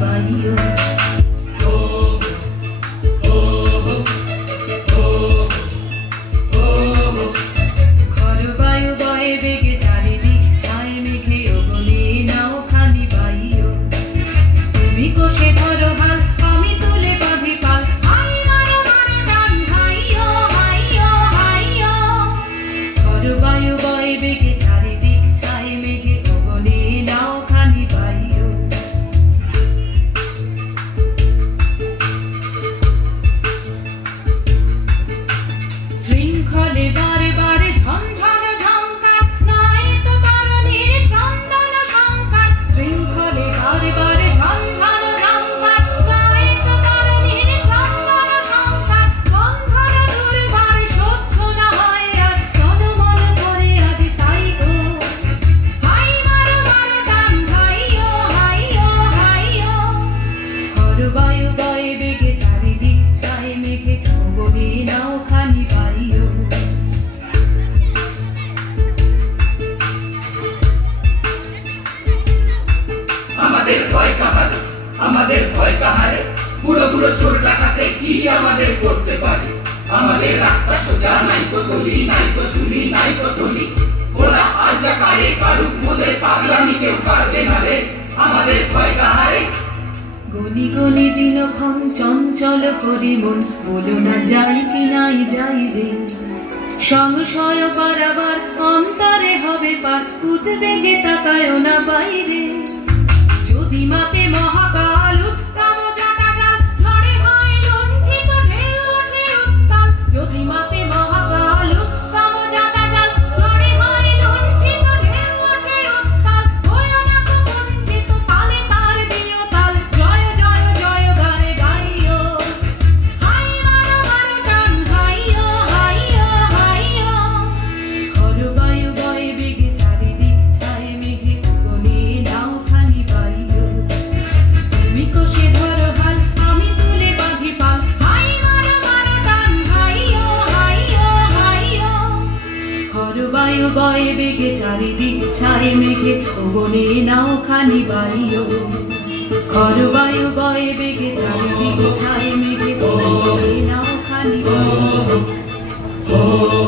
বাইও ঘর বায়ু বয়ে বেগে চারিদিক ছায় মেঘে অগণে নাও খানি বাইও তুমি কষে ধরো হাল আমি তুলে বাঁধি পাল আই মারো মারো ডান হাইও হাইও হাইও ঘর বায়ু বয়ে বেগে চারিদিক ছায় মেঘে অগণে নাও খানি বাইও শৃঙ্খলে বারে বারে ঝঞ্ঝন ঝঙ্কার নয় তো তরুণীর ক্রন্দন শঙ্কার শৃঙ্খলে বারে বারে ঝঞ্ঝন ঝঙ্কার নয় তো তরুণীর ক্রন্দন শঙ্কার বন্ধন দুর্বার সহ্য না হয় আর তন মন করে আজ তাই গো হাই মারো মারো টান হাইও হাইও হাইও ঘর বায়ু বয়ে বেগে চারিদিক ছায় মেঘে অগণে নাও খানি বাইও আমাদের ভয় কাহারে আমাদের ভয় কাহারে বুড়ো বুড়ো চোর ডাকাতে কি আমাদের করতে পারে আমাদের রাস্তা সোজা নাই তো গলি নাই তো চুলি নাই তো থলি ওরা আর যা কারে কারুক মোদের পাগলামি কেউ পারবে না রে আমাদের ভয় কাহারে গনি গনি দিনক্ষণ চঞ্চল করি মন বলো না যাই কি নাই যাই রে সংশয় বারাবার অন্তরে হবে পার উদ্বেগে তাকায় না বাইরে যদি মাপে মহাকাল উত্তম জটা জাল ঝড়ে হয় লুণ্ঠিত ঢেউ ওঠে উত্তাল যদি মাপে মহাকাল উত্তম জটা জাল ঝড়ে হয় লুণ্ঠিত ঢেউ ওঠে উত্তাল হয়ো না তো কুণ্ঠিত তালে তার দিও তাল জয় জয় জয় গানে গাইও হাই মারো মারো টান হাইও হাইও হাইও ঘর বায়ু বয়ে বেগে চারিদিক ছায় মেঘে অগণে নাও খানি বাইও তুমি কষে ধরো হাল আমি তুলে বাঁধি পাল হাই মারো মারো টান হাইও হাইও হাইও ঘর বায়ু বয়ে বেগে চারিদিক ছায় মেঘে অগণে নাও খানি বাইও ঘর বায়ু বয়ে বেগে চারিদিক ছায় মেঘে অগণে নাও খানি বাইও oh